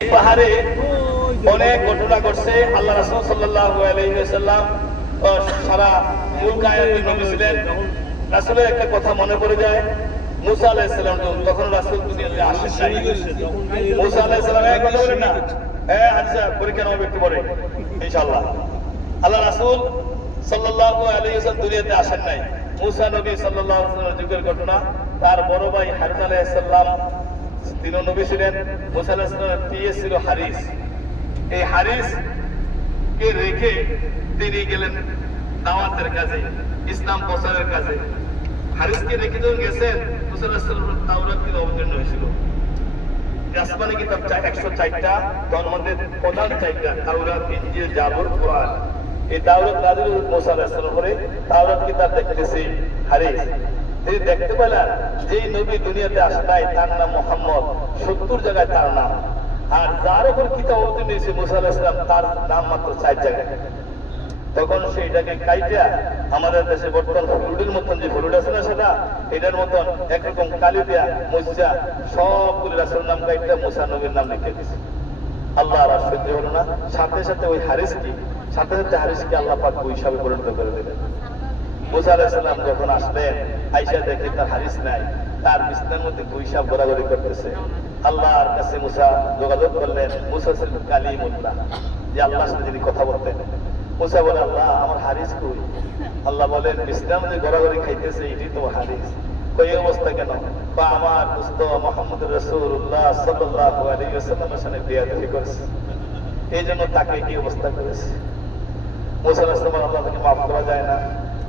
পাহাড়ে অনেক ঘটনা ঘটছে। আল্লাহ রাসূল সাল্লাল্লাহু আলাইহি ওয়াসাল্লাম সারা মূল কায়েমের নবী ছিলেন। রাসূলের একটা কথা মনে পড়ে যায়, মুসা আলাইহিস সালাম তখন রাসূল দুনিয়াতে আসেন নাই। মুসা আলাইহিস সালাম এক কথা বলেন না, আচ্ছা পরীক্ষা নাও একটু পরে ইনশাআল্লাহ। আল্লাহ রাসূল সাল্লাল্লাহু আলাইহি ওয়াসাল্লাম দুনিয়াতে আসেন নাই। মুসা নবী সাল্লাল্লাহু আলাইহি ওয়াসাল্লামের যুগের ঘটনা। তার বড় ভাই হারুন আলাইহিস সালাম তিনও নবী ছিলেন। মুসা আলাইহিস সালামের পিএস ছিল হারিস। এই হারিস কে রেখে তিনি গেলেন দাওয়াতের কাজে, ইসলাম প্রচারের কাজে। হারিসকে রেখে যখন গেছেন, মুসা আলাইহিস সালাম তাওরাত থেকে অবতীর্ণ হয়েছিল। আসমানি কিতাব 104টা, তার মধ্যে প্রধান 4টা তাওরাত, ইনজিল, জাবুর, কুরআন। এই তাওরাত নাযিল হলো মুসা আলাইহিস সালামের উপরে। তাওরাত কিতাব দেখতেছে হারিস। তিনি দেখতে পেলেন যে নবী দুনিয়াতে আসে নাই তার নাম মুহাম্মদ, 70 জায়গায় তার নাম। আর যার উপর কিতাব অবতীর্ণ হয়েছে মুসা আলাইহিস সালাম, তার নাম মাত্র 4 জায়গায়। তখন সেইটাকে কাইটা আমাদের দেশে বর্তমান ফ্লুডের মতন যে ফ্লুড আছে না, সেটা এটার মতন একরকম কালি দিয়া মুসা সবগুলো রাসূলের নাম কাইটা মুসা নবীর নাম লিখে দিয়েছে। আল্লাহ আর সহ্য হলো না, সাথে সাথে ওই হারিসকে আল্লাহ পাক হিসাবে পরিণত করে দিলেন। মুসা আলাইহিস সালাম যখন আসলেন, আয়েশা দেখে তার হারিস নাই, তার বিছানার মধ্যে গুইসাব ঘোরাঘুরি করতেছে। আল্লাহর কাছে মুসা যোগাযোগ করলেন। মুসা ছিলেন কালিমুল্লাহ, যে আল্লাহর সাথে যিনি কথা বলতেন। মুসা বলে, আল্লাহ আমার হারিস কই? আল্লাহ বলেন, বিছানার মধ্যে ঘোরাঘুরি খাইতেছে, এটাই তো হারিস। এই অবস্থা কেন? বা আমার দোস্ত মুহাম্মদ রাসূলুল্লাহ সাল্লাল্লাহু আলাইহি ওয়াসাল্লামের সাথে বেয়াদবি করেছে, এই জন্য তাকে কি অবস্থা করেছে। মুসা আলাইহিস সালাম, আল্লাহ তাকে মাফ করা যায় না।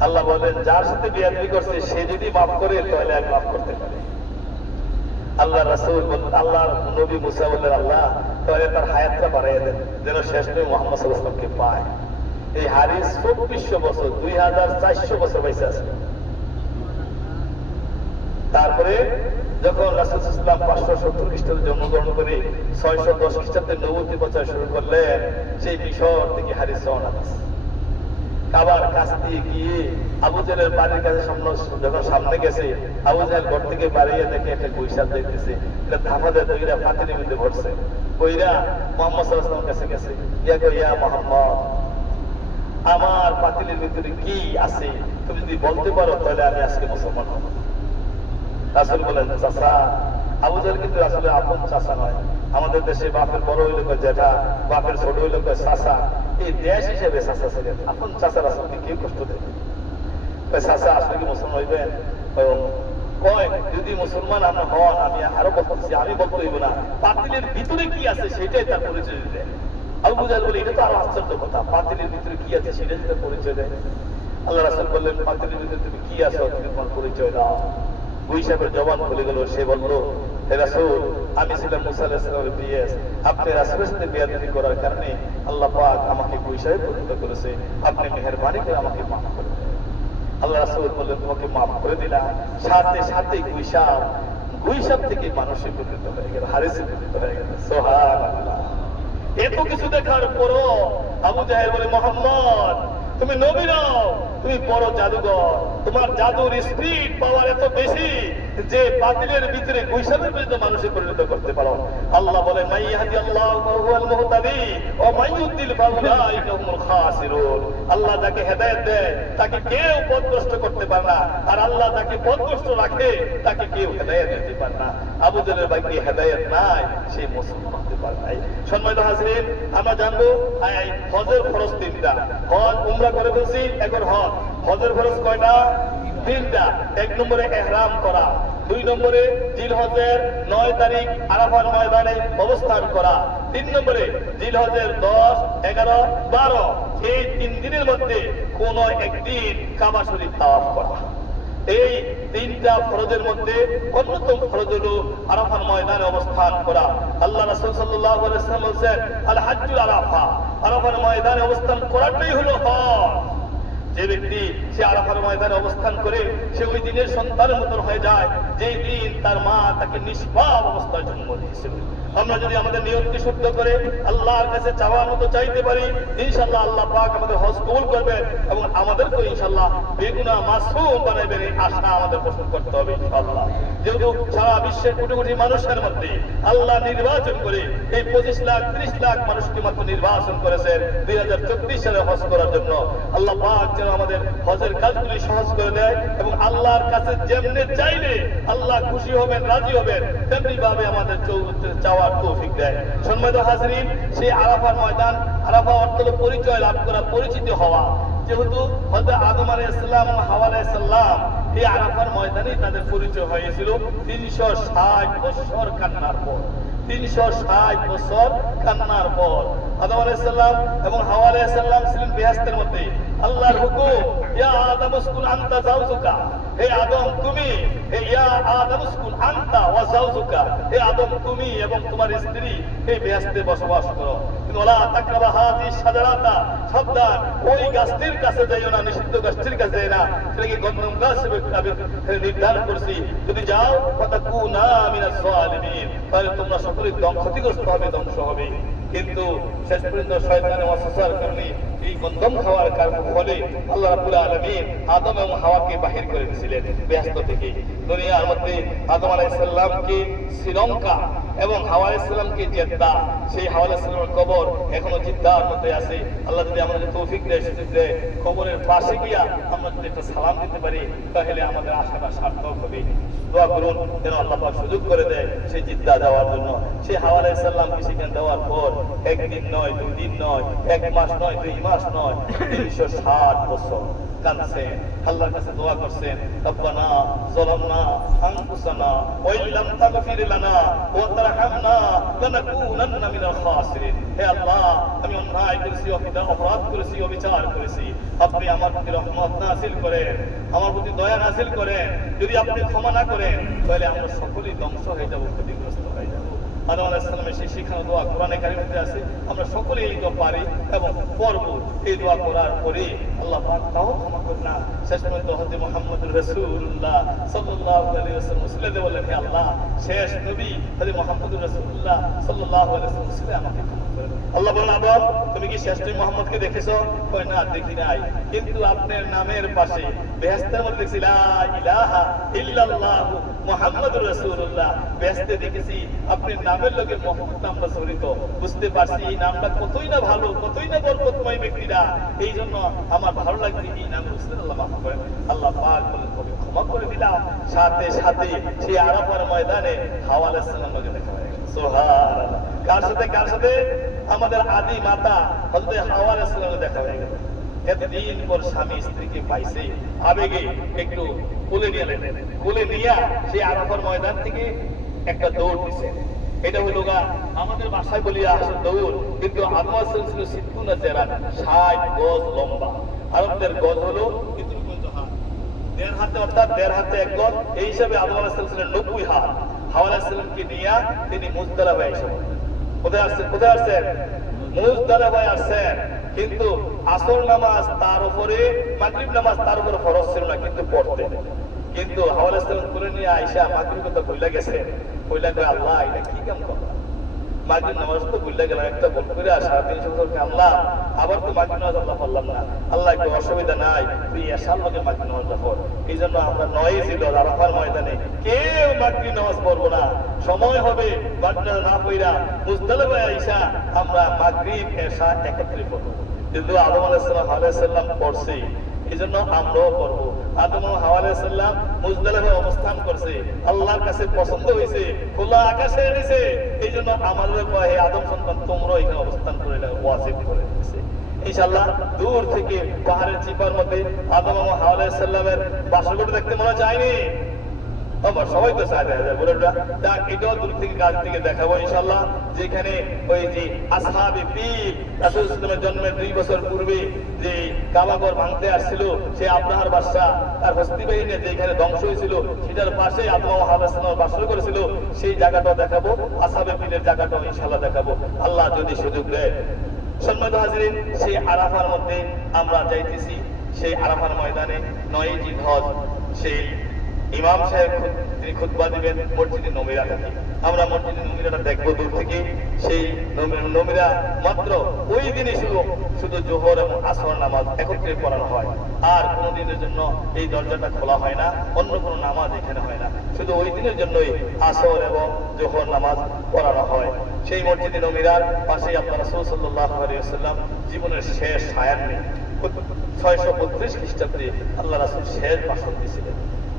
আল্লাহ বলেন, যার সাথে বেয়াদবি করছে সে যদি মাফ করে তাহলে আমি মাফ করতে পারি। আল্লাহ রাসূল বলেন, আল্লাহর নবী মুসা বললেন, আল্লাহ তাহলে তার হায়াতটা বাড়াইয়া দেন, যেন শেষ নবী মুহাম্মদ সাল্লাল্লাহু আলাইহি ওয়াসাল্লামকে পায়। এই হারিস 2400 বছর, 2400 বছর বেঁচে আছে। তারপরে যখন রাসূল সাল্লাল্লাহু আলাইহি ওয়াসাল্লাম 570 খ্রিস্টাব্দে জন্মগ্রহণ করে 610 খ্রিস্টাব্দে নবুয়তি প্রচার শুরু করলেন, সেই মিশর থেকে হারিস রওনা দিয়েছে। কাবার কাছ দিয়ে গিয়ে আবু জাহেলের বাড়ির কাছে যখন সামনে গেছে, আবু জাহেল ঘর থেকে বাড়িয়ে দেখে একটা গুইসাব দেখতেছে, এটা ধাফাতে দইরা পাতিলের মধ্যে ভরছে। কইরা মুহাম্মদ সাল্লাল্লাহু আলাইহি ওয়াসাল্লামের কাছে গেছে, ইয়া মুহাম্মদ, আমার পাতিলের ভিতরে কি আছে তুমি যদি বলতে পারো তাহলে আমি আজকে মুসলমান হব। রাসূল বলেন, চাচা। আবু জাহেল কিন্তু রাসূলের আপন চাচা নয়। আমাদের দেশে বাপের বড় হইলে কয় জ্যাঠা, বাপের ছোট হইলে কয় চাচা। এই দেশ হিসেবে চাচা ছিলেন, আপন চাচা রাসূলকে কেউ কষ্ট দেয়। চাচা আসলে কি মুসলমান হইবেন? কয়, যদি মুসলমান আপনি হন, আমি আরো বলতেছি, আমি বলতে হইব না, পাতিলের ভিতরে কি আছে সেটাই তার পরিচয় দিতে। আবু জাহেল বলে, এটা তো আরো আশ্চর্য কথা, পাতিলের ভিতরে কি আছে সেটা যদি পরিচয় দেয়। আল্লাহ রাসূল বললেন, পাতিলের ভিতরে তুমি কি আছো তুমি তোমার পরিচয় দাও। গুইসাবের জবান খুলে গেল। সে বলল, হে রাসূল, আমি ছিলাম মুসা আলাইহিস সালামের পিএস। আপনি রাসূলের সাথে বেয়াদবি করার কারণে আল্লাহ পাক আমাকে গুইসাবে পরিণত করেছে। আপনি মেহেরবানি করে আমাকে মাফ করে দেন। আল্লাহ রাসূল বললেন, তোমাকে মাফ করে দিলাম। সাথে সাথে গুইসাব থেকে মানুষে পরিণত হয়ে গেল, হারিসে পরিণত হয়ে গেল। সুবহানাল্লাহ। এত কিছু দেখার পরও আবু জাহেল বলে, মুহাম্মদ তুমি নবী নও, তুমি বড় জাদুঘর। তোমার জাদুর স্পিড পাওয়ার এত বেশি যে বাতিলের ভিতরে গুইসাবের বিরুদ্ধে মানুষে পরিণত করতে পারো। আল্লাহ বলে, মাই ইয়াহদিয়াল্লাহু ফাহুয়াল মুহতাদি ওয়া মান ইউদ্লিল ফাউলাইকা হুমুল খাসিরুন। আল্লাহ যাকে হেদায়েত দেয় তাকে কেউ পথভ্রষ্ট করতে পারে না, আর আল্লাহ যাকে পথভ্রষ্ট রাখে তাকে কেউ হেদায়েত দিতে পারে না। আবু জাহেলের ভাগ্যে হেদায়েত নাই, সে মুসলমান হতে পারে নাই। সম্মানিত হাজরিন, আমরা জানবো হজের ফরজ 3টা। হজ উমরা করে ফেলছি, এখন হজ। হজের ফরজ কয়টা? 3টা। 1 নম্বরে ইহরাম করা, 2 নম্বরে জিলহজের 9 তারিখ আরাফার ময়দানে অবস্থান করা, 3 নম্বরে জিলহজের 10, 11, 12 এই 3 দিনের মধ্যে কোন একদিন কাবা শরীফ তাওয়াফ করা। এই 3টা ফরজের মধ্যে অন্যতম ফরজ হলো আরাফার ময়দানে অবস্থান করা। আল্লাহ রাসূল সাল্লাল্লাহু আলাইহি ওয়াসাল্লাম বলেছেন, আল হাজ্জুল আরাফা, আরাফার ময়দানে অবস্থান করাটাই হলো হজ। যে ব্যক্তি সে আরাফার ময়দানে অবস্থান করে সে ওই দিনের সন্তানের মতন হয়ে যায় যেই দিন তার মা তাকে নিষ্পাপ অবস্থায় জন্ম দিয়েছিল। আমরা যদি আমাদের নিয়তকে শুদ্ধ করে আল্লাহর কাছে চাওয়ার মতো চাইতে পারি, ইনশাআল্লাহ আল্লাহ পাক আমাদের হজ কবুল করবেন এবং আমাদেরকে ইনশাআল্লাহ বেগুনাহ মাসুম বানাবেন, এই আশা আমাদের পোষণ করতে হবে ইনশাআল্লাহ। যেহেতু সারা বিশ্বের কোটি কোটি মানুষের মধ্যে আল্লাহ নির্বাচন করে এই 25 লাখ 30 লাখ মানুষকে মাত্র নির্বাচন করেছেন 2024 সালে হজ করার জন্য। আল্লাহ পাক যেন আমাদের হজের কাজগুলি সহজ করে দেয় এবং আল্লাহর কাছে যেমনি চাইলে আল্লাহ খুশি হবেন, রাজি হবেন, তেমনি ভাবে আমাদের চাওয়ার তৌফিক দেয়। সম্মানিত হাজরিন, সেই আরাফার ময়দান, আরাফা অর্থ হলো পরিচয় লাভ করা, পরিচিত হওয়া। যেহেতু হযরত আদম আলাইহিস সালাম এবং হাওয়া আলাইহিস সালাম এই আরাফার ময়দানে তাদের পরিচয় হয়েছিল 360 বছর কান্নার পর। 360 বছর কান্নার পর আদম আলাইহিস সালাম এবং হাওয়া আলাইহিস সালাম ছিলেন বেহেশতের মধ্যে। আল্লাহর হুকুম, ইয়া আদম উসকুন আনতা যাওজুকা, হে আদম তুমি, হে ইয়া আদম উসকুন আনতা ওয়া যাওজুকা, হে আদম তুমি এবং তোমার স্ত্রী এই বেহেশতে বসবাস করো। কিন্তু ওয়ালা তাকরাবা হাযিহি শাজারাতা, সাবধান ওই গাছটির কাছে যাইও না, নিষিদ্ধ গাছটির কাছে যাই না, সেটাকে গন্ধম গাছ হিসেবে নির্ধারণ করছি। যদি যাও ফাতাকুনা মিনাজ জালিমিন, তাহলে তোমরা সকলেই ক্ষতিগ্রস্ত হবে, ধ্বংস হবে। কিন্তু শেষ পর্যন্ত শয়তানের ওয়াসওয়াসার কারণে এই গন্ধম খাওয়ার ফলে আল্লাহ রাব্বুল আলামিন আদম এবং হাওয়াকে বাহির করে দিয়েছিলেন বেহেশত থেকে। দুনিয়ার মধ্যে আদম আলাইহিস সালামকে শ্রীলঙ্কা এবং হাওয়া আলাইহিস সালামকে জেদ্দা, সেই হাওয়া আলাইহিস সালামের কবর এখনো জিদ্দার মধ্যে আছে। আল্লাহ যদি আমাদের তৌফিক দেয়, সুযোগ দেয়, কবরের পাশে গিয়া আমরা যদি একটা সালাম দিতে পারি তাহলে আমাদের আশাটা সার্থক হবে। দোয়া করুন যেন আল্লাহ পাক সুযোগ করে দেয় সেই জিদ্দা যাওয়ার জন্য। সেই হাওয়া আলাইহিস সালামকে সেখানে দেওয়ার পর একদিন নয়, 2 দিন নয়, 1 মাস নয়, 2 মাস নয়, 360 বছর কাঁদছেন, আল্লাহর কাছে দোয়া করছেন, রব্বানা যালামনা আনফুসানা ওয়া ইল্লাম তাগফির লানা ওয়া তারহামনা লানাকুনান্না মিনাল খাসিরিন। হে আল্লাহ, আমি অন্যায় করেছি, অপরাধ করেছি, অবিচার করেছি, আপনি আমার প্রতি রহমত নাযিল করেন, আমার প্রতি দয়া নাযিল করেন। যদি আপনি ক্ষমা না করেন তাহলে আমরা সকলেই ধ্বংস হয়ে যাব, ক্ষতিগ্রস্ত হয়ে যাব। আদম আলাইহিস সালামের সেই শিখানো দোয়া কোরআনে কারিমে আছে, আমরা সকলেই এই দোয়া পারি এবং পড়ব। এই দোয়া করার পরে আল্লাহ পাক তাও ক্ষমা করেন না। শেষ পর্যন্ত হযরত মুহাম্মদুর রাসূলুল্লাহ সাল্লাল্লাহু আলাইহি ওয়াসাল্লাম মুসলিমে বললেন, হে আল্লাহ, শেষ নবী হযরত মুহাম্মদুর রাসূলুল্লাহ সাল্লাল্লাহু আলাইহি ওয়াসাল্লাম মুসলিমে আমাকে ক্ষমা করেন। আল্লাহ বলেন, আদম তুমি কি শেষ নবী মুহাম্মদকে দেখেছো? কয় না, দেখি নাই, কিন্তু আপনার নামের পাশে বেহেশতের মধ্যে লিখছি লা ইলাহা ইল্লাল্লাহু মুহাম্মাদুর রাসূলুল্লাহ। বেহেশতে দেখেছি আপনার নামের লগে মুহাম্মদ নামটা জড়িত। বুঝতে পারছি এই নামটা কতই না ভালো, কতই না বরকতময় ব্যক্তিরা, এই জন্য আমার ভালো লাগছে এই নাম রাসূল। আল্লাহ মাফ করেন। আল্লাহ পাক বলেন, কবি ক্ষমা করে দিলাম। সাথে সাথে সেই আরাফার ময়দানে হাওয়া আলাইহিস সালাম লগে দেখা হয়ে গেল। সুবহানাল্লাহ। কার সাথে? কার সাথে? আমাদের আদি মাতা হযরত হাওয়া আলাইহিস সালামের দেখা হয়ে গেল। এতদিন পর স্বামী স্ত্রীকে পাইছে, আবেগে একটু কোলে নিয়ে নেন, কোলে নিয়ে সেই আরাফার ময়দান থেকে একটা দৌড় দিছে। এটা হলো আমাদের ভাষায় বলি আসলে দৌড়, কিন্তু আদম আলাইহিস সালাম ছিল 60 গজ লম্বা। আরবদের গজ হলো হাত, 1.5 হাতে, অর্থাৎ 1.5 হাতে 1 গজ। এই হিসাবে আদম আলাইহিস সালাম ছিলেন 90 হাত। হাওয়া আলাইহিস সালামকে নিয়ে তিনি মুজদালিফায় এসেছেন। কোথায় আসছেন? কোথায় আসছেন? মুজদালিফায় আসছেন। কিন্তু আসর নামাজ তার উপরে, মাগরিব নামাজ তার উপরে ফরজ ছিল না, কিন্তু পড়তেন। কিন্তু হাওয়া আলাইহিস সালাম করে নিয়ে আয়েশা মাগরিব কথা ভুলে গেছে। কইলা কয়, আল্লাহ এটা কি কাম করলাম, মাগরিব নামাজ তো ভুলে গেলাম, একটা ভুল করে 350 বছর কামলাম, আবার তো মাগরিব নামাজ আল্লাহ পড়লাম না। আল্লাহ একটু অসুবিধা নাই, তুই এশার লগে মাগরিব নামাজটা পড়। এই জন্য আমরা 9 জিলহজ আরাফার ময়দানে কেউ মাগরিব নামাজ পড়বো না। সময় হবে মাগরিব না পড়া মুজদালিফায় আইসা আমরা মাগরিব এশা একত্রে পড়বো। কিন্তু আদম আলাইহিস সালাম পড়ছে, এই জন্য আমরাও পড়বো। আদম ও হাওয়া আলাইহিস সালাম মুজদালিফায় অবস্থান করছে, আল্লাহর কাছে পছন্দ হয়েছে, খোলা আকাশে এনেছে। এই জন্য আমাদের কয়, হে আদম সন্তান, তোমরাও এখানে অবস্থান করে ওয়াজিব করে দিয়েছে। ইনশাআল্লাহ দূর থেকে পাহাড়ের চিপার মধ্যে আদম ও হাওয়া আলাইহিস সালামের বাসরঘর দেখতে মনে যায়নি? আমার সবাই তো চায় দেখা যায়, বলেন না? এটাও দূর থেকে কাছ থেকে দেখাবো ইনশাআল্লাহ। যেখানে ওই যে আসহাবে ফিল রাসূল সাল্লাল্লাহু আলাইহি ওয়াসাল্লামের জন্মের 2 বছর পূর্বে যে কাবাঘর ভাঙতে আসছিল, সে আব্রাহার বাদশা তার হস্তি বাহিনী যেখানে ধ্বংস হয়েছিল, সেটার পাশে আদম ও হাওয়া আলাইহিস সালাম বাসর করেছিল। সেই জায়গাটাও দেখাবো, আসহাবে ফিলের জায়গাটাও ইনশাআল্লাহ দেখাবো, আল্লাহ যদি সুযোগ দেয়। সম্মানিত হাজিরিন, সেই আরাফার মধ্যে আমরা যাইতেছি। সেই আরাফার ময়দানে 9 জিলহজ সেই ইমাম সাহেব তিনি খুতবা দিবেন মসজিদে নমিরা থেকে। আমরা মসজিদে নমিরাটা দেখবো দূর থেকে। সেই নমিরা মাত্র ওই দিনে শুধু জোহর এবং আসর নামাজ একত্রে পড়ানো হয়, আর কোনো দিনের জন্য এই দরজাটা খোলা হয় না, অন্য কোনো নামাজ এখানে হয় না, শুধু ওই দিনের জন্যই আসর এবং জোহর নামাজ পড়ানো হয়। সেই মসজিদে নমিরার পাশেই আল্লাহ রাসূল সাল্লাল্লাহু আলাইহি ওয়াসাল্লাম জীবনের শেষ সায়ান্নে 632 খ্রিস্টাব্দে আল্লাহ রাসূল শেষ ভাষণ দিয়েছিলেন,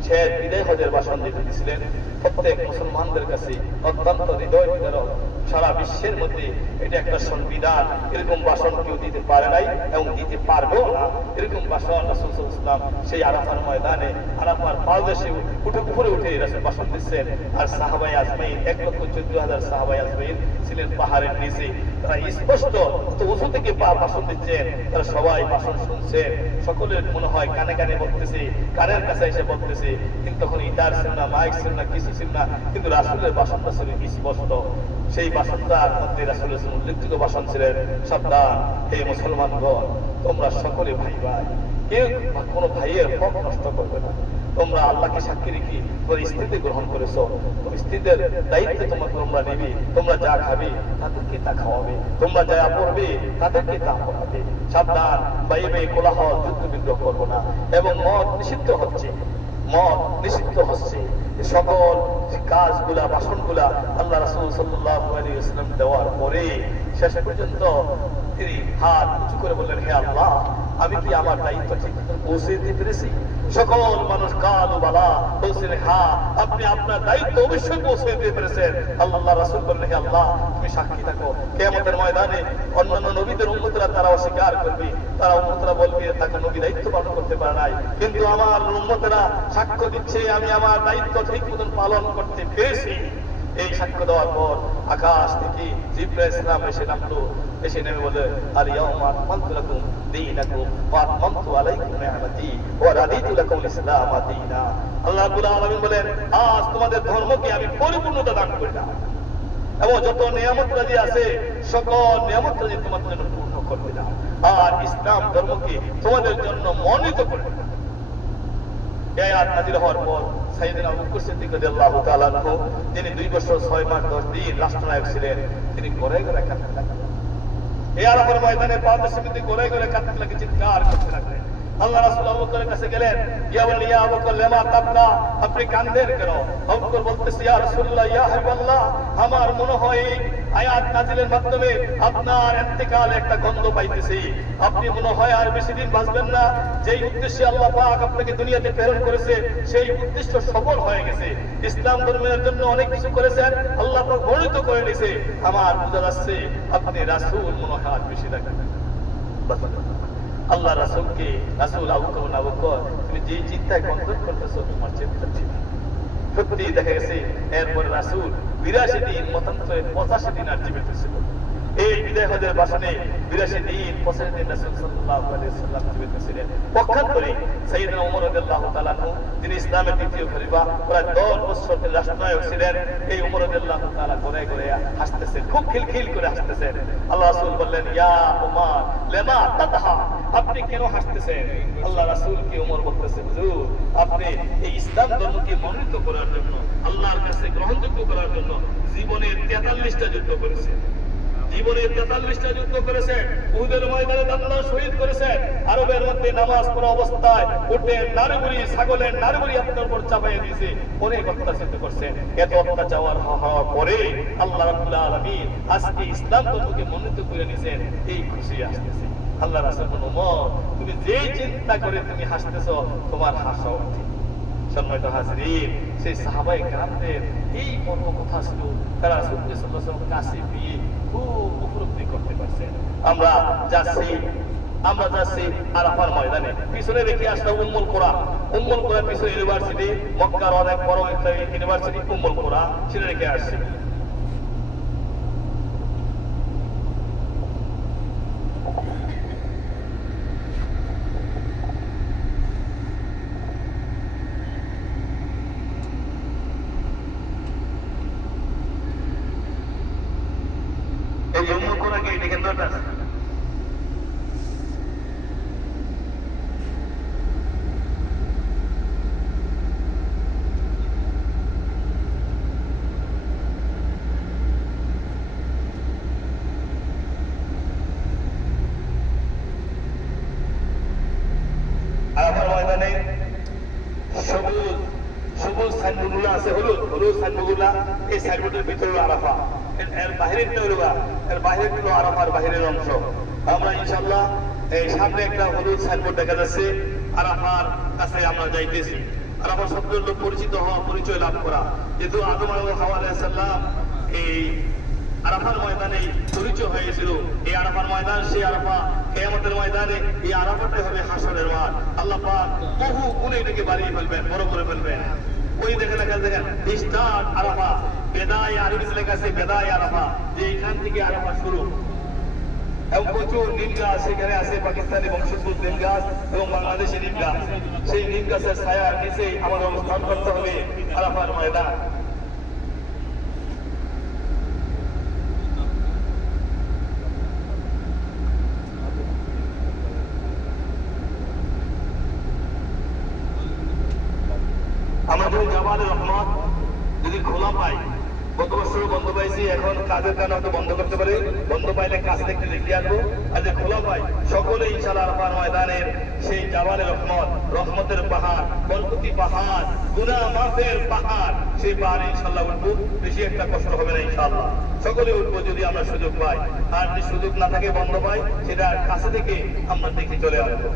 শেষ বিদায় হজের ভাষণ দিয়েছিলেন। প্রত্যেক মুসলমানদের কাছে অত্যন্ত হৃদয় বিদারক, সারা বিশ্বের মধ্যে এটা একটা সংবিধান, এরকম ভাষণ কেউ দিতে পারে নাই এবং দিতে পারবেও না। এরকম ভাষণ রাসূল সাল্লাল্লাহু আলাইহি ওয়াসাল্লাম সেই আরাফার ময়দানে আরাফার পাদদেশে উপরে উঠে রাসূল ভাষণ দিচ্ছেন। আর সাহাবায়ে আজমাইন 1,14,000 সাহাবায়ে আজমাইন ছিলেন পাহাড়ের নিচে, তারা স্পষ্ট উঁচু থেকে ভাষণ দিচ্ছেন, তারা সবাই ভাষণ শুনছেন। সকলের মনে হয় কানে কানে বলতেছে, কানের কাছে এসে বলতেছে, কিন্তু তখন ইটার ছিল না, মাইক ছিল না, কিছু ছিল না, কিন্তু রাসূলের ভাষণটা ছিল স্পষ্ট। সেই ভাষণটার মধ্যে রাসূলের উল্লেখযোগ্য ভাষণ ছিলেন, সাবধান হে মুসলমানগণ, তোমরা সকলে ভাই ভাই, কেউ কোনো ভাইয়ের হক নষ্ট করবে না। তোমরা আল্লাহকে সাক্ষী রেখে তোমার স্ত্রীদের গ্রহণ করেছো, স্ত্রীদের দায়িত্ব তোমরা নেবে। তোমরা যা খাবে তাদেরকে তা খাওয়াবে, তোমরা যা পড়বে তাদেরকে তা পড়াবে। সাবধান, বাইবে কোলাহল যুদ্ধ বিদ্রোহ করবো না। এবং মদ নিষিদ্ধ হচ্ছে, মদ নিষিদ্ধ হচ্ছে। সকল কাজগুলা ভাষণগুলা আল্লাহ রাসূল সাল্লাল্লাহু আলাইহি ওয়াসাল্লাম দেওয়ার পরে শেষ পর্যন্ত তিনি হাত উঁচু করে বললেন, হে আল্লাহ, আমি কি আমার দায়িত্ব ঠিক পৌঁছে দিতে পেরেছি? সকল মানুষ কাল ও বালা বলছেন, হ্যাঁ আপনি আপনার দায়িত্ব অবশ্যই পৌঁছে দিতে পেরেছেন। আল্লাহ রাসূল বললেন, হে আল্লাহ, তুমি সাক্ষী থাকো, কিয়ামতের ময়দানে অন্যান্য নবীদের উম্মতরা তারা অস্বীকার করবে, তারা উম্মতরা বলবে তাকে নবী দায়িত্ব পালন করতে পারে নাই, কিন্তু আমার উম্মতরা সাক্ষ্য দিচ্ছে আমি আমার দায়িত্ব ঠিক মতন পালন করতে পেরেছি। এই সাক্ষ্য দেওয়ার পর আকাশ থেকে জিবরাইল ইসলাম এসে নামলো, এসে নেমে বলে, আর ইয়াউমা আকমালতু লাকুম দীনাকুম ওয়া আতমামতু আলাইকুম নি'মাতি ওয়া রাদিতু লাকুম ইসলাম দীনা। আল্লাহ রাব্বুল আলামিন বলেন, আজ তোমাদের ধর্মকে আমি পরিপূর্ণতা দান করলাম এবং যত নিয়ামত রাজি আছে সকল নিয়ামত রাজি তোমাদের জন্য পূর্ণ করে দিলাম, আর ইসলাম ধর্মকে তোমাদের জন্য মনোনীত করে দিলাম। এই আয়াত নাযিল হওয়ার পর সাইয়েদনা আবু বকর সিদ্দিক রাদিয়াল্লাহু তাআলা আনহু, যিনি 2 বছর 6 মাস 10 দিন রাষ্ট্রনায়ক ছিলেন, তিনি ঘরে ঘরে কাঁদতে লাগলেন। এই আরাফার ময়দানে পাদদেশে মধ্যে ঘরে ঘরে কাঁদতে লাগে, চিৎকার করতে লাগলেন। আল্লাহ রাসূল আবু বকরের কাছে গেলেন, ইয়া বলি ইয়া আবু বকর লিমা তাবকা, আপনি কাঁদেন কেন? আবু বকর বলতেছে, ইয়া রাসূলুল্লাহ, ইয়া হাবিবাল্লাহ, আমার মনে হয় আয়াত নাযিলের মাধ্যমে আপনার ইন্তেকাল একটা গন্ধ পাইতেছি। আপনি মনে হয় আর বেশি দিন বাঁচবেন না। যেই উদ্দেশ্যে আল্লাহ পাক আপনাকে দুনিয়াতে প্রেরণ করেছে সেই উদ্দেশ্য সফল হয়ে গেছে। ইসলাম ধর্মের জন্য অনেক কিছু করেছেন, আল্লাহ পাক বর্ণিত করে নিয়েছে। আমার বোঝা যাচ্ছে আপনি রাসূল মনে হয় আর বেশি রাখবেন। আল্লাহ রাসূলকে, রাসূল আবু বকর, তুমি যে চিন্তায় কন্ট্রোল করতেছো তোমার চিন্তা ঠিক। সত্যি দেখা গেছে এরপরে রাসূল 82 দিন মতান্তরে 85 দিন আর জীবিত ছিল। এই বিদায় হজের ভাষণে 82 দিন 85 দিন রাসূল সাল্লাল্লাহু আলাইহি ওয়াসাল্লাম জীবিত ছিলেন। পক্ষান্তরে সাইয়েদনা ওমর রাদিয়াল্লাহু তাআলা আনহু, যিনি ইসলামের দ্বিতীয় খলিফা, প্রায় 10 বছর ধরে রাষ্ট্রনায়ক ছিলেন, এই ওমর রাদিয়াল্লাহু তাআলা ঘুরে ঘুরে হাসতেছেন, খুব খিলখিল করে হাসতেছেন। আল্লাহ রাসূল বললেন, ইয়া ওমর লিমা তাদহা, আপনি কেন হাসতেছেন? আল্লাহ রাসূলকে ওমর বলতেছে, হুজুর, আপনি এই ইসলাম ধর্মকে মনোনীত করার জন্য, আল্লাহর কাছে গ্রহণযোগ্য করার জন্য জীবনে 43টা যুদ্ধ করেছেন, জীবনে 43টা যুদ্ধ করেছেন, উহুদের ময়দানে আল্লাহ শহীদ করেছেন। আরবের মধ্যে নামাজ পড়া অবস্থায় উটের নারীবুড়ি, ছাগলের নারীবুড়ি আপনার উপর চাপাইয়া দিয়েছে, অনেক অত্যাচারিত করছেন। এত অত্যাচার হওয়ার পরে আল্লাহ রাব্বুল আলামিন আজকে ইসলাম ধর্মকে মনোনীত করে নিয়েছেন, এই খুশি আসতেছে। আল্লাহ রাসূল বলেন, ওমর, তুমি যেই চিন্তা করে তুমি হাসতেছো, তোমার হাসা উচিত। সম্মানিত হাজরিন, সেই সাহাবায়ে কেরামদের এই মর্ম কথা ছিল, তারা রাসূলুল্লাহ সাল্লাল্লাহু আলাইহি ওয়াসাল্লামের কাছে পেয়ে খুব উপলব্ধি করতে পারছেন। আমরা যাচ্ছি আরাফার ময়দানে, পিছনে রেখে আসলাম উম্মুল কুরা। উম্মুল কুরা পিছনে ইউনিভার্সিটি, মক্কার অনেক বড় একটা ইউনিভার্সিটি উম্মুল কুরা, সেটা রেখে আসছি। আছে হলুদ হলুদ সাইনবোর্ডগুলা, এই সাইনবোর্ডের ভিতরে হলো আরাফা, এর বাহিরেরটা হলো এর বাহিরের হলো আরাফার বাহিরের অংশ। আমরা ইনশাআল্লাহ এই সামনে একটা হলুদ সাইনবোর্ড দেখা যাচ্ছে, আরাফার কাছে আমরা যাইতেছি। আরাফা শব্দের লোক পরিচিত হওয়া, পরিচয় লাভ করা, যেহেতু আদম আলাইহিস সালাম এই আরাফার ময়দানে পরিচয় হয়েছিল। এই আরাফার ময়দান সেই আরাফা, কিয়ামতের ময়দানে এই আরাফাটাই হবে হাসরের মাঠ। আল্লাহ পাক বহু গুণে এটাকে বাড়িয়ে ফেলবেন, বড় করে ফেলবেন। ওই দেখেন স্টার্ট আরাফা, বেদায় আরবিতে লেখা আছে বেদায় আরাফা, যে এখান থেকে আরাফা শুরু। এবং প্রচুর নিম গাছ সেখানে আছে, পাকিস্তানি বংশোদ্ভূত নিম গাছ এবং বাংলাদেশি নিম গাছ। সেই নিম গাছের ছায়ার নিচে আমাদের অবস্থান করতে হবে আরাফার ময়দান। আমরা যদি জামালে রহমত যদি খোলা পাই, গত বছর বন্ধ পাইছি, এখন কাজের কারণে হয়তো বন্ধ করতে পারি, বন্ধ পাইলে কাজ দেখতে দেখে আসবো। আর যে খোলা পাই সকলে ইনশাআল্লাহ আরাফার ময়দানের সেই জামালে রহমত, রহমতের পাহাড়, বরকতি পাহাড়, গুনাহ মাফের পাহাড়, সেই পাহাড়ে ইনশাআল্লাহ উঠবো। বেশি একটা কষ্ট হবে না ইনশাআল্লাহ, সকলে উঠবো যদি আমরা সুযোগ পাই। আর যদি সুযোগ না থাকে, বন্ধ পাই, সেটা কাছে থেকে আমরা দেখে চলে আসবো।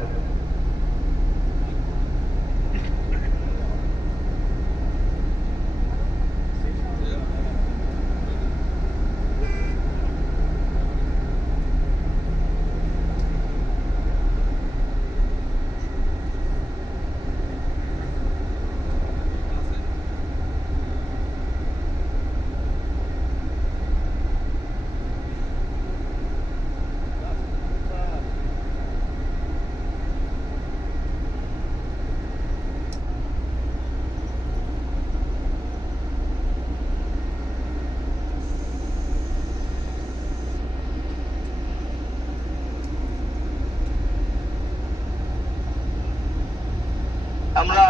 আমরা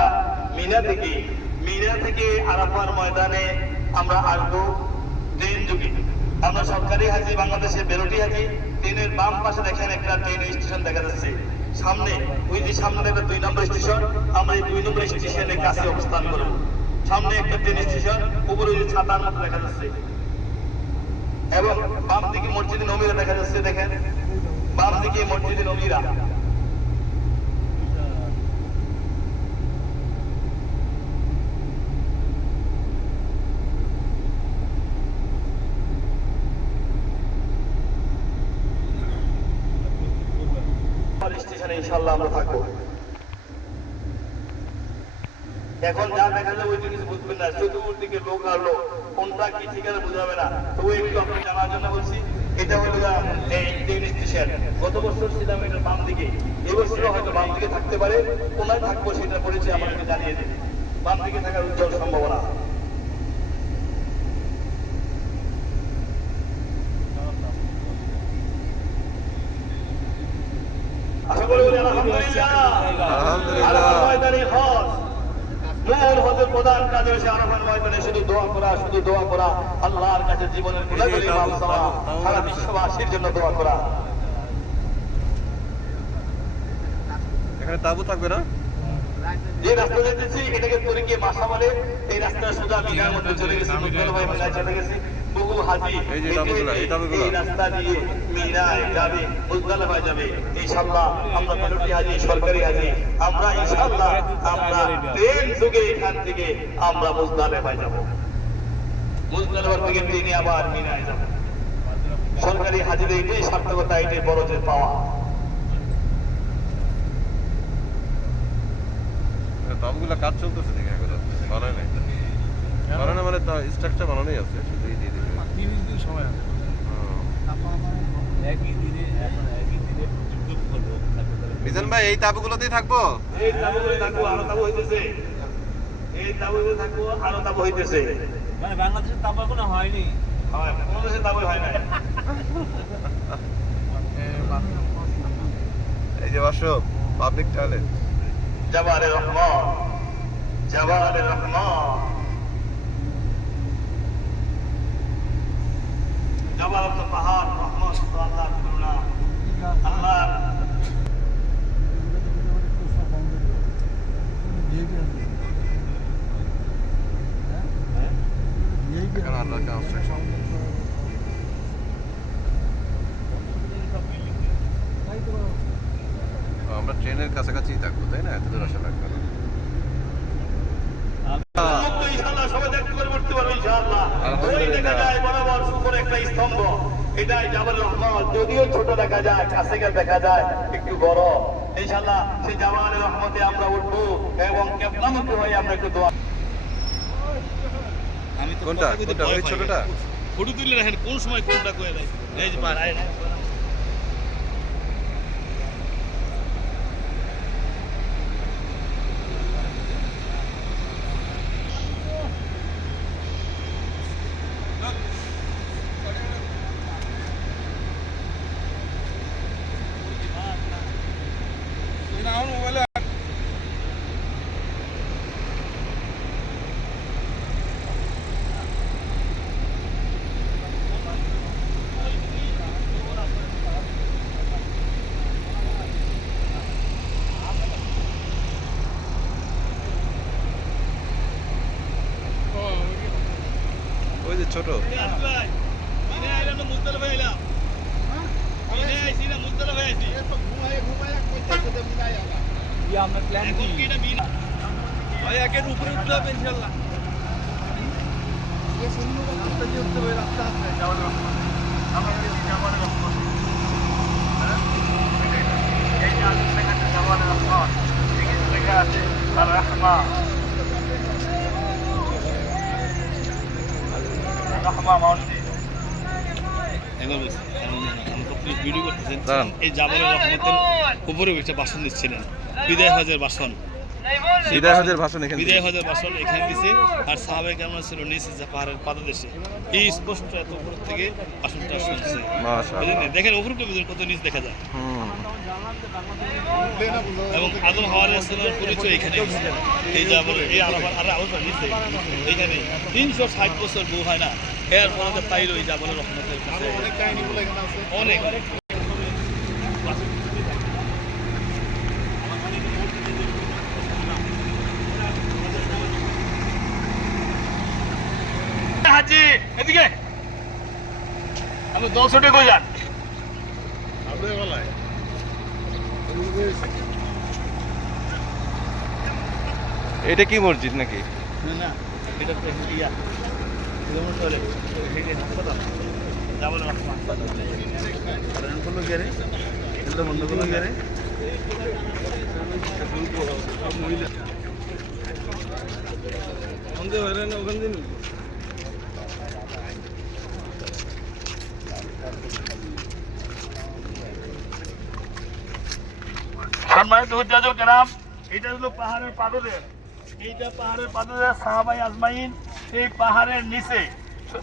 মিনা থেকে আরাফার ময়দানে আমরা আসবো ট্রেন যোগে। আমরা সরকারি হাজি, বাংলাদেশের বেরোটি হাজি। ট্রেনের বাম পাশে দেখেন একটা ট্রেন স্টেশন দেখা যাচ্ছে, সামনে ওই যে সামনে একটা 2 নম্বর স্টেশন। আমরা এই 2 নম্বর স্টেশনের কাছে অবস্থান করব। সামনে একটা ট্রেন স্টেশন, উপরে ওই ছাতার মতো দেখা যাচ্ছে, এবং বাম দিকে মসজিদে নবীরা দেখা যাচ্ছে। দেখেন বাম দিকে মসজিদে নবীরা। স্টেশনে ইনশাআল্লাহ আমরা থাকবো। এখন যা দেখা যায় ওইটা কিছু বুঝবেন না, চতুর্দিকে লোক আর লোক, কোনটা কি ঠিকানা বোঝাবে না। তো একটু আপনি জানার জন্য বলছি, এটা হলো এই ট্রেন স্টেশন। গত বছর ছিলাম এটার বাম দিকে, এবছরও হয়তো বাম দিকে থাকতে পারে, কোনায় থাকবো সেটা পরিচয় আমাকে জানিয়ে দেবে। বাম দিকে থাকার উজ্জ্বল সম্ভাবনা। আশা করি প্রধান কাজ হয়েছে আরাফার ময়দানে শুধু দোয়া করা, শুধু দোয়া করা, আল্লাহর কাছে জীবনের গুনাহগুলি মাফ চাওয়া, সারা বিশ্ববাসীর জন্য দোয়া করা। এখানে তাবু থাকবে না? যে রাস্তা যেতেছি এটাকে তরিকে মাসা বলে। এই রাস্তা সোজা মিনার মধ্যে চলে গেছে, মুদ্দালভাই মিনায় চলে গেছে। বহু হাজি এই রাস্তা দিয়ে মিনায় যাবে, মুদ্দালভাই যাবে। ইনশাআল্লাহ আমরা বেরোটি হাজি, সরকারি হাজি, আমরা ইনশাআল্লাহ আমরা ট্রেন যুগে এখান থেকে আমরা মুদ্দালভাই যাব। মুদ্দালভা থেকে ট্রেনে আবার মিনায় যাব। সরকারি হাজিদের এটাই সার্থকতা, এটাই বড় যে পাওয়া। তাবগুলা কাজ চলতেছে দেখে এখন বানায় নাই, বানানো মানে স্ট্রাকচার বানানোই আছে, শুধু এই দিয়ে দিবে। 30 দিন সময় আছে। মিজান ভাই এই তাবুগুলোতেই থাকবো, এই তাবুগুলোতে থাকবো, আরো তাবু হইতেছে, এই তাবুগুলোতে থাকবো, আরো তাবু হইতেছে। মানে বাংলাদেশের তাবু এখনো হয়নি, হয় কোন দেশে তাবু হয় না। এই যে বাসব পাবলিক টয়লেট, জাবালে রহমান, জাবালে রহমান, জাবাল তো পাহাড়, রহমান আল্লাহ করুণা, আল্লাহ ট্রেনের কাছাকাছি থাকবো, তাই না? এত দূর আসা লাগবে না। ইনশাআল্লাহ সবাই দেখতে পরবর্তী পারবে ইনশাআল্লাহ। ওই দেখা যায় বরাবর উপরে একটা স্তম্ভ, এটাই জাবাল রহমত। যদিও ছোট দেখা যায়, কাছে গিয়ে দেখা যায় একটু বড়। ইনশাআল্লাহ সেই জাবাল রহমতে আমরা উঠবো এবং কেবলামুখী হয়ে আমরা একটু দোয়া। কোনটা কোনটা ওই ছোটটা? ফটো তুলে রাখেন কোন সময় কোনটা কয়ে দেয়। এই যে পার আয় না। ওই যে ছোট। ভিডিও করতেছেন দাঁড়ান। এই জাবালের রহমতের উপরে একটা ভাষণ দিচ্ছিলেন, বিদায় হজের ভাষণ। বিদায় হজের ভাষণ এখানে বিদায় হজের ভাষণ এখানে দিছে, আর সাহাবায়ে কেরাম ছিল নিচে যে পাহাড়ের পাদদেশে। এই স্পষ্ট এত উপর থেকে ভাষণটা শুনছে। মাশাআল্লাহ। বুঝলেন? দেখেন উপরটা কত নিচ দেখা যায়। হুম। এবং আদম হাওয়া আলাইহিস সালামের পরিচয় এখানে এই জাবাল এই আরাফাত আর আওয়াজ নিচে এখানে 360 বছর বউ হয় না, এরপরে তো পাইলো এই জাবালের রহমতের কাছে অনেক কাহিনীগুলো এখানে আছে, অনেক। হাজি এদিকে আমি 200 টাকা যান এটা কি মসজিদ নাকি? না এটা তো ইয়া যেমন চলে হেগে হাসপাতাল যাবো না হাসপাতাল আর এন কোন গেরে এটা বন্ধ কোন গেরে বন্ধ হয়ে না ওখান দিন সম্মানিত হুজ্জাজুল কেরাম, এটা হলো পাহাড়ের পাদদেশ। এইটা পাহাড়ের পাদদেশ সাহাবায়ে আজমাইন এই পাহাড়ের নিচে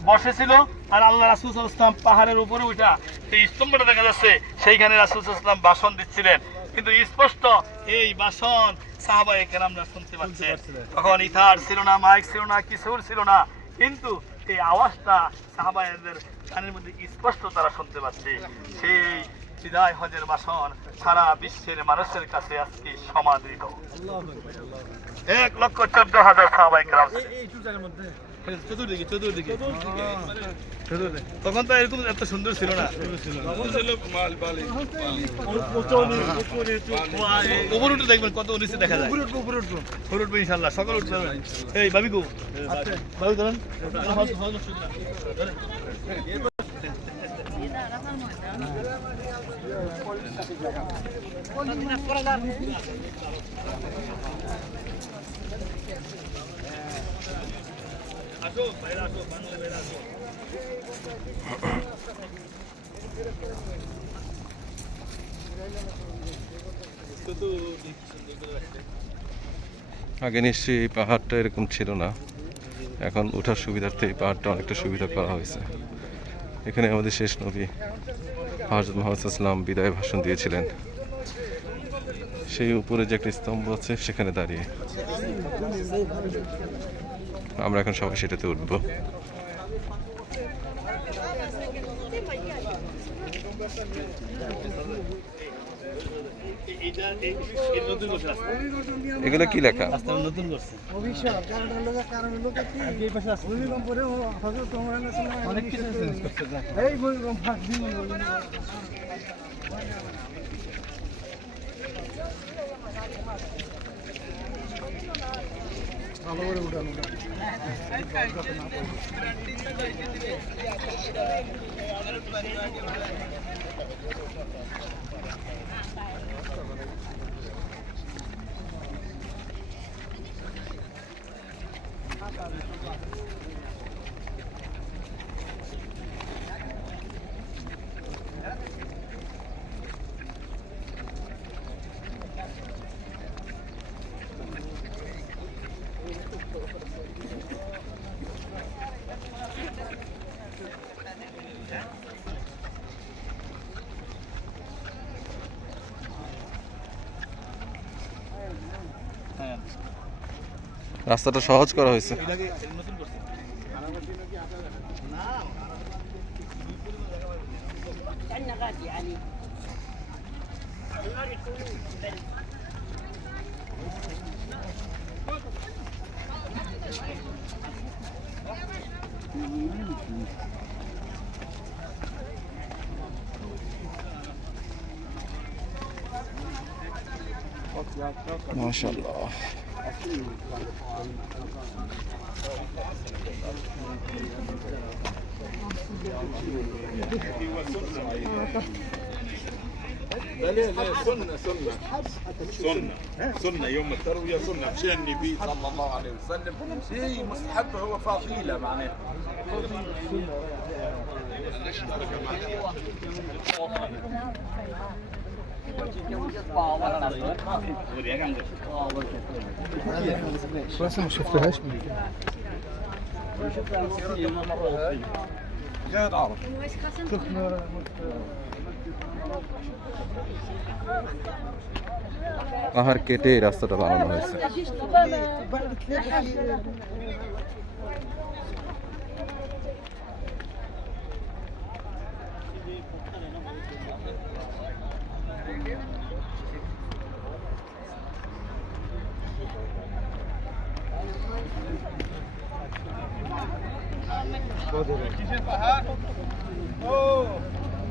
বসেছিল, আর আল্লাহ রাসূল সাল্লাল্লাহু আলাইহি ওয়াসাল্লাম পাহাড়ের উপরে উঠা এই স্তম্ভটা দেখা যাচ্ছে, সেইখানে রাসূল সাল্লাল্লাহু আলাইহি ওয়াসাল্লাম ভাষণ দিচ্ছিলেন। কিন্তু স্পষ্ট এই ভাষণ সাহাবায়ে কেরামরা শুনতে পাচ্ছেন। তখন ইথার ছিল না, মাইক ছিল না, কিছুর ছিল না, কিন্তু এই আওয়াজটা সাহাবায়েদের কানের মধ্যে স্পষ্ট তারা শুনতে পাচ্ছে। সেই বিদায় হজের ভাষণ সারা বিশ্বের মানুষের কাছে আজকে সমাদৃত। 1,14,000 সাহাবায়ে কেরাম চতুর্দিকে তখন তো এরকম এত সুন্দর ছিল না। উপরে উঠে দেখবেন কত নিচে দেখা যায়। উপরে উঠবে ইনশাল্লাহ, সকাল উঠবে। এই ভাবি গো ভাবি ধরেন আসো বাইরে আসো, বাইরে আসো। আগে নিশ্চয়ই এই পাহাড়টা এরকম ছিল না, এখন ওঠার সুবিধার্থে এই পাহাড়টা অনেকটা সুবিধা করা হয়েছে। এখানে আমাদের শেষ নবী হযরত মুহাম্মদ সাল্লাল্লাহু আলাইহি ওয়াসাল্লাম বিদায় ভাষণ দিয়েছিলেন। সেই উপরে যে একটা স্তম্ভ আছে সেখানে দাঁড়িয়ে আমরা এখন সবাই সেটাতে উঠবো। এগুলো কি লেখা? নতুন করছে অনেক কিছু চেঞ্জ করছে। রাস্তাটা সহজ করা হয়েছে। মাশাআল্লাহ। سنة يوم التروية سنة مشان النبي صلى الله عليه وسلم شيء مستحب هو فضيلة معناه ما شفتهاش جاد عرب পাহাড় কেটে এই রাস্তাটা বানানো হয়েছে। কিসের পাহাড় ও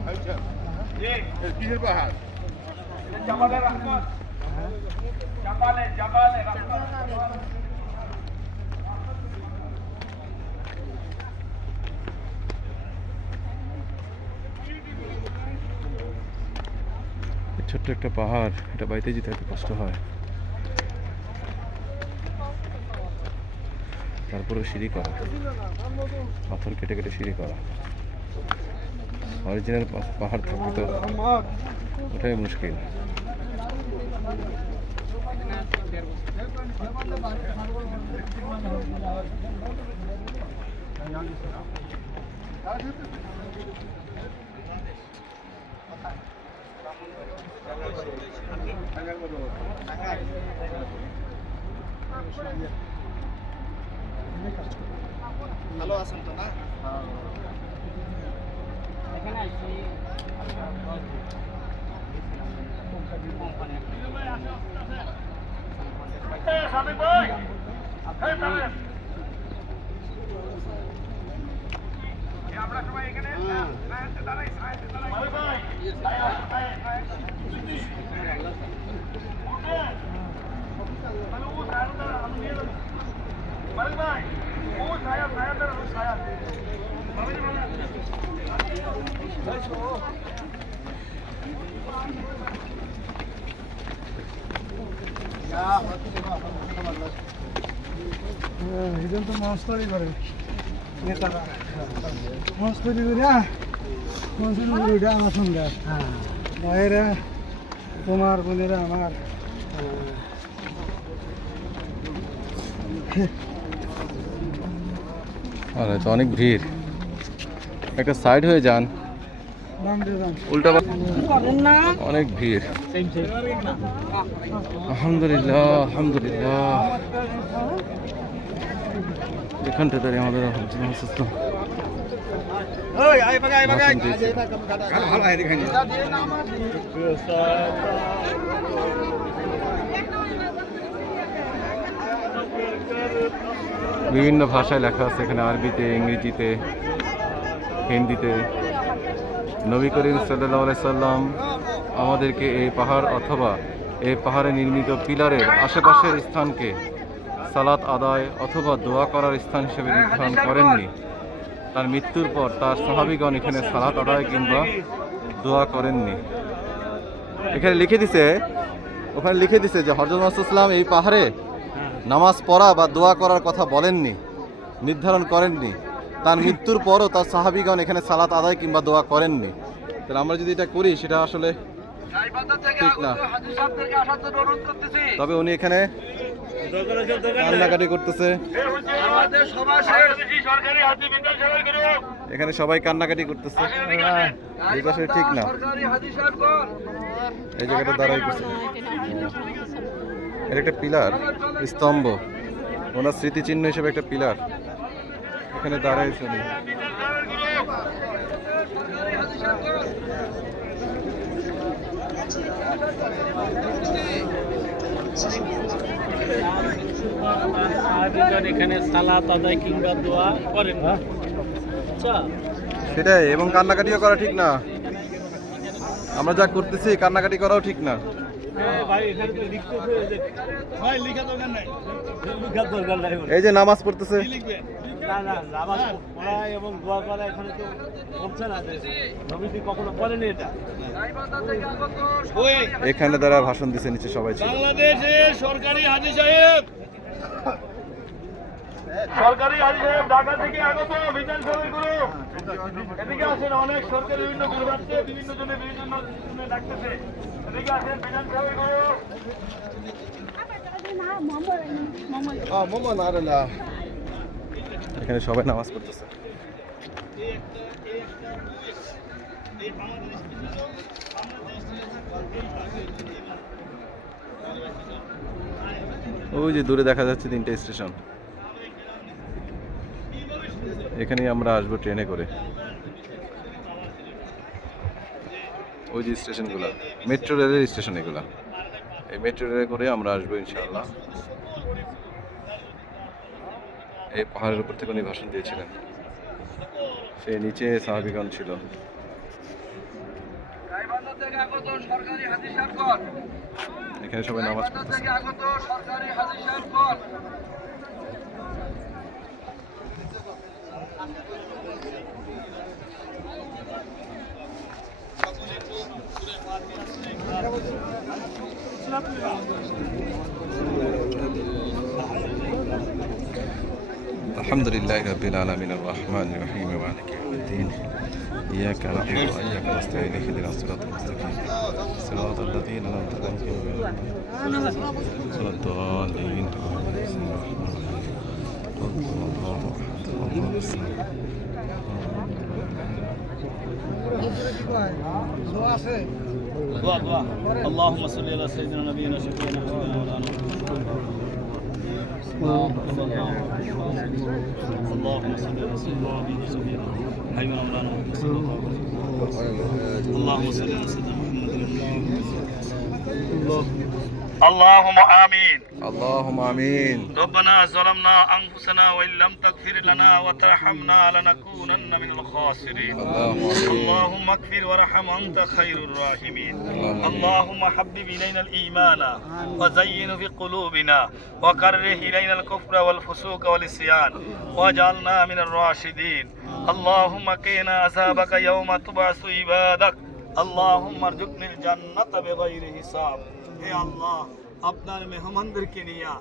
আচ্ছা কিসের পাহাড় জামালে রহমত জামালে জামালে রহমত ছোট্ট একটা পাহাড়, এটা বাইতে যেতে এত কষ্ট হয়, তারপরে সিঁড়ি করা, পাথর কেটে কেটে সিঁড়ি করা। অরিজিনাল পাহাড় থাকলে তো ওটাই মুশকিল। ভালো আছেন তো না? সাদিক ভাই এই সাদিক আমরা সবাই এখানে দাঁড়াই সাদিক ভাই এজন তো মাছ তৈরি করে নেতারা মাছ তৈরি করে মাছ তৈরি করে ওইটা আমার সঙ্গে ভাইয়েরা তোমার বোনেরা আমার আর তো অনেক ভিড়, একটা সাইড হয়ে যান, উল্টা অনেক ভিড়। আলহামদুলিল্লাহ আলহামদুলিল্লাহ, এখানটা দাঁড়িয়ে আমাদের বিভিন্ন ভাষায় লেখা আছে এখানে, আরবিতে, ইংরেজিতে, হিন্দিতে। নবী করিম সাল্লাল্লাহু আলাইহি সাল্লাম আমাদেরকে এই পাহাড় অথবা এই পাহাড়ে নির্মিত পিলারের আশেপাশের স্থানকে সালাত আদায় অথবা দোয়া করার স্থান হিসেবে নির্ধারণ করেননি। তার মৃত্যুর পর তার সাহাবীগণ এখানে সালাত আদায় কিংবা দোয়া করেননি। এখানে লিখে দিছে, ওখানে লিখে দিছে যে হযরত মুহাম্মদ সাল্লাল্লাহু আলাইহি ওয়াসাল্লাম এই পাহাড়ে নামাজ পড়া বা দোয়া করার কথা বলেননি, নির্ধারণ করেননি। তার মৃত্যুর পরও তার সাহাবীগণ এখানে সালাত আদায় কিংবা দোয়া করেননি। তাহলে আমরা যদি এটা করি সেটা আসলে ঠিক না। তবে উনি এখানে কান্নাকাটি করতেছে, এখানে সবাই কান্নাকাটি করতেছে, এই পাশে ঠিক না, এই জায়গাটা দাঁড়াই করছে। এটা একটা পিলার, স্তম্ভ, ওনার স্মৃতিচিহ্ন হিসেবে একটা পিলার এখানে দাঁড়াইছে উনি। এখানে সালাত আদায় কিংবা দোয়া করেন না। আচ্ছা, সেটাই, এবং কান্নাকাটিও করা ঠিক না। আমরা যা করতেছি কান্নাকাটি করাও ঠিক না। ভাই এখানে তো লিখতেছে যে ভাই লেখা দরকার নাই, লেখা দরকার নাই। এই যে নামাজ পড়তেছে, না না, নামাজ পড়া এবং দোয়া করা এখানে তো বলছে না যে নবীজি কখনো বলেনি এটা। এখানে দ্বারা ভাষণ দিছে, নিচে সবাই ছিল। বাংলাদেশের সরকারি হাজী সাহেব, সরকারি হাজী সাহেব ঢাকা থেকে আগত বিধানসভার গুরু, এদিকে আসেন। অনেক সরকারি বিভিন্ন গুরু আছে, বিভিন্ন জনে বিভিন্ন জনে ডাকতেছে, এদিকে আসেন বিধানসভার গুরু। এখানে সবাই নামাজ পড়তেছে। ওই যে দূরে দেখা যাচ্ছে 3টে স্টেশন, এখানেই আমরা আসবো ট্রেনে করে। ওই যে স্টেশনগুলো মেট্রো রেলের স্টেশন, এগুলা এই মেট্রো রেলে করে আমরা আসবো ইনশাআল্লাহ। এই পাহাড়ের উপর থেকে উনি ভাষণ দিয়েছিলেন, সে নিচে সাহাবীগণ ছিল। এখানে সবাই নামাজ পড়তেছে। الحمد لله رب العالمين الرحمن الرحيم مالك يوم الدين إياك نعبد وإياك نستعين اهدنا الصراط المستقيم صراط الذين أنعمت عليهم غير المغضوب الضالين دعاء دعاء اللهم صل على سيدنا نبينا شفيعنا حبيبنا مولانا اللهم صل على سيدنا نبينا شفيعنا حبيبنا مولانا اللهم صل على سيدنا محمد اللهم آمين. اللهم آمين. ربنا ظلمنا أنفسنا وإن لم تغفر لنا وترحمنا لنكونن من الخاسرين. اللهم اغفر وارحم أنت خير الراحمين. اللهم حبب إلينا الإيمان وزينه في قلوبنا وكره إلينا الكفر والفسوق والعصيان واجعلنا من الراشدين. اللهم قنا عذابك يوم تبعث عبادك. اللهم ارزقنا الجنة بغير حساب. হে আল্লাহ, আপনার মেহমানদেরকে নিয়ে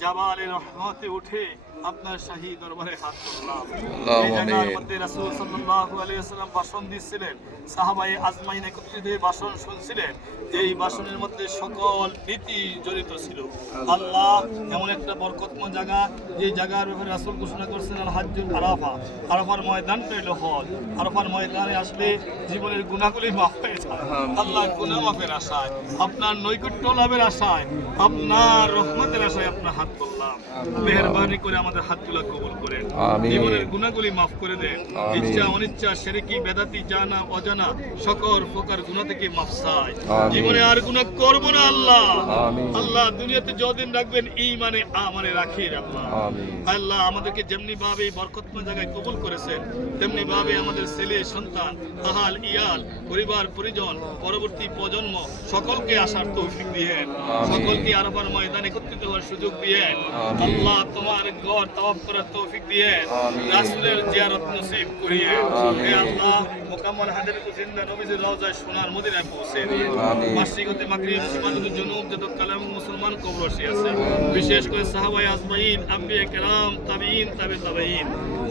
জাবালে রহমতে উঠে আপনার শাহী দরবারে হাত তুললাম। এই জায়গার মধ্যে রাসূল সাল্লাল্লাহু আলাইহি ওয়াসাল্লাম ভাষণ দিচ্ছিলেন, সাহাবায়ে আজমাইন একত্রিত হয়ে ভাষণ শুনছিলেন। এই ভাষণের মধ্যে সকল নীতি জড়িত ছিল। আল্লাহ এমন একটা বরকতময় জায়গা, যে জায়গার ব্যাপারে রাসূল ঘোষণা করছেন আল হাজ্জুল আরাফা। আরাফার ময়দানটা হলো হজ। আরাফার ময়দানে আসলে জীবনের গুনাহগুলি মাফ হয়ে যায়। আল্লাহ গুনাহ মাফের আশায়, আপনার নৈকট্য লাভের আশায় আপনার রহমতের আশায় আপনার হাত করলাম, মেহেরবানি করে আমাদের হাতগুলো কবুল করেন, আমিন। জীবনের গুনাহগুলি মাফ করে দেন, আমিন। ইচ্ছা অনিচ্ছা শিরকি বেদাতি জানা অজানা সকল প্রকার গুনাহ থেকে মাফ চাই, আমিন। জীবনে আর গুনাহ করব না আল্লাহ। আমিন। আল্লাহ দুনিয়াতে যতদিন রাখবেন ঈমানে আমানে রাখিয়ে আল্লাহ। আমিন। আল্লাহ আমাদেরকে যেমনি ভাবে বরকতময় জায়গায় কবুল করেছেন, তেমনি ভাবে আমাদের ছেলে সন্তান আহাল ইয়াল পরিবার পরিজন পরবর্তী প্রজন্ম সকলকে আসার তৌফিক দিয়েন, আমিন। সকলকে আরাফার ময়দানে একত্রিত হওয়ার সুযোগ দিয়েন। আমিন। আল্লাহ তোমার ঘর তাওয়াফ করার তৌফিক দিয়েন, আমিন। রাসূলের জিয়ারত নসিব করিয়েন। আমিন। হে আল্লাহ মোকাম্মল হাদির জিন্দা নবীজির রওজায় সোনার মদিনায় পৌঁছে দিন। আমিন। মাসরিকতে মাগরিব সীমান্তে জনুব যত কালাম মুসলমান কবরবাসী আছে, বিশেষ করে সাহাবায়ে আজমাইন আম্বিয়া কেরাম তাবিঈন তাবে তাবিঈন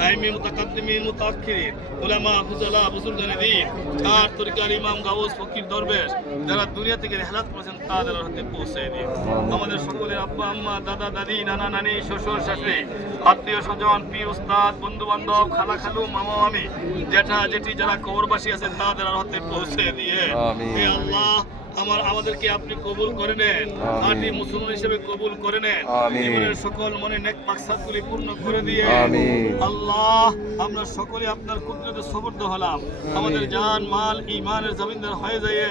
আইমে মুতাকাদ্দিমিন মুতাআখিরিন উলামা ফুজালা বুজুর্গানে দ্বীন আর তরিকার ইমাম গাউস ফকির দরবেশ যারা দুনিয়া থেকে রিহলাত করেছেন তাদের হাতে পৌঁছে দিন। আমাদের সকলের আব্বা আম্মা দাদা দাদি নানা নানি শ্বশুর শাশুড়ি আত্মীয় স্বজন পীর উস্তাদ বন্ধু বান্ধব খালা খালু মামা মামি জেঠা জেঠি যারা কবরবাসী আছে তাদের হাতে পৌঁছে দিয়ে আমিন। হে আল্লাহ আমাদেরকে আপনি কবুল করে নেন, আমিন। খাঁটি মুসলমান হিসেবে কবুল করে নেন, আমিন। জীবনের সকল মনে নেক মাকসাদগুলি পূর্ণ করে দিয়ে আমিন। আল্লাহ আমরা সকলে আপনার কুদরতে সবর্দ হলাম, আমাদের জান মাল ঈমানের জমিনদার হয়ে যায়,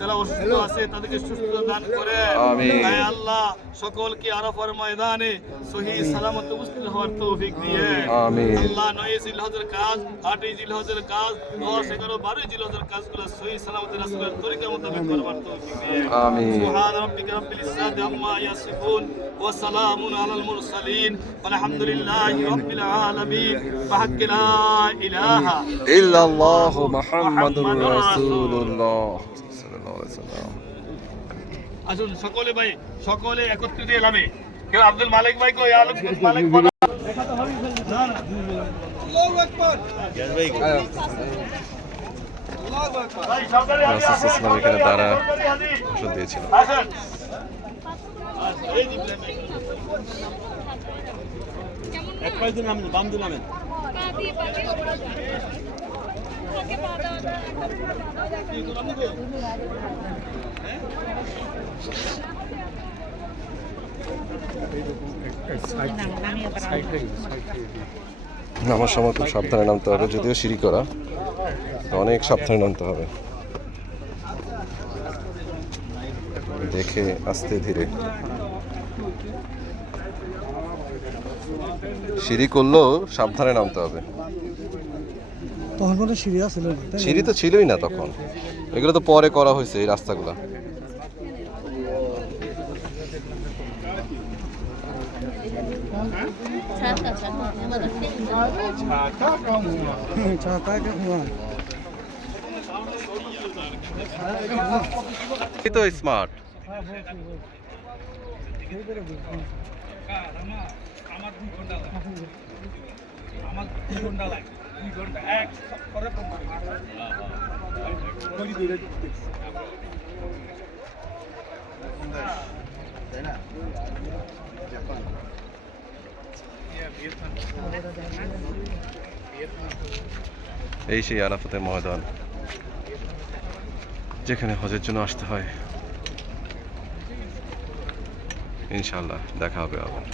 যারা অসুস্থ আছে তাদেরকে সুস্থতা দান করে। আমিন। হে আল্লাহ সকলকে আরাফার ময়দানে সহি সালামত উপস্থিত হওয়ার তৌফিক দিয়ে আমিন। আল্লাহ 9 জিলহজের কাজ 8 জিলহজের কাজ 10 11 12 জিলহজের কাজগুলো সহি সালামত রাসূলের তরিকা মোতাবেক করবার তৌফিক দিয়ে আমিন। সুবহান রাব্বিকা রাব্বিল ইজ্জাতি আম্মা ইয়াসিফুন ওয়া সালামুন আলাল মুরসালিন ওয়ালহামদুলিল্লাহি রাব্বিল আলামিন ফাহাক্কি লা ইলাহা ইল্লাল্লাহু মুহাম্মাদুর রাসূলুল্লাহ সাল্লাল্লাহু আলাইহি ওয়াসাল্লাম। আসুন সকলে ভাই সকলে একত্রিত এলামে কেউ আব্দুল মালিক ভাই কই আলম মালিক বলো না না ভাই সরকারি হাজি রাসূল আসেন, সাল্লাল্লাহু এখানে তারা সরকারি হাজি ভাষণ দিয়েছিল। আসেন এই দিবেন এক পাঁচ দিন আমি বাম দিলাম নামার সময় খুব সাবধানে নামতে হবে, যদিও সিঁড়ি করা, অনেক সাবধানে নামতে হবে, দেখে আস্তে ধীরে। সিঁড়ি করলেও সাবধানে নামতে হবে। তখন কোনো সিরিয়াস ছিল না, তাই না? সিঁড়ি তো ছিলই না তখন, এগুলো তো পরে করা হয়েছে এই রাস্তাগুলো। ছাতা কে ঘুমান এই তো স্মার্ট। এই সেই আরাফাতের ময়দান, যেখানে হজের জন্য আসতে হয়। ইনশাআল্লাহ দেখা হবে আবার।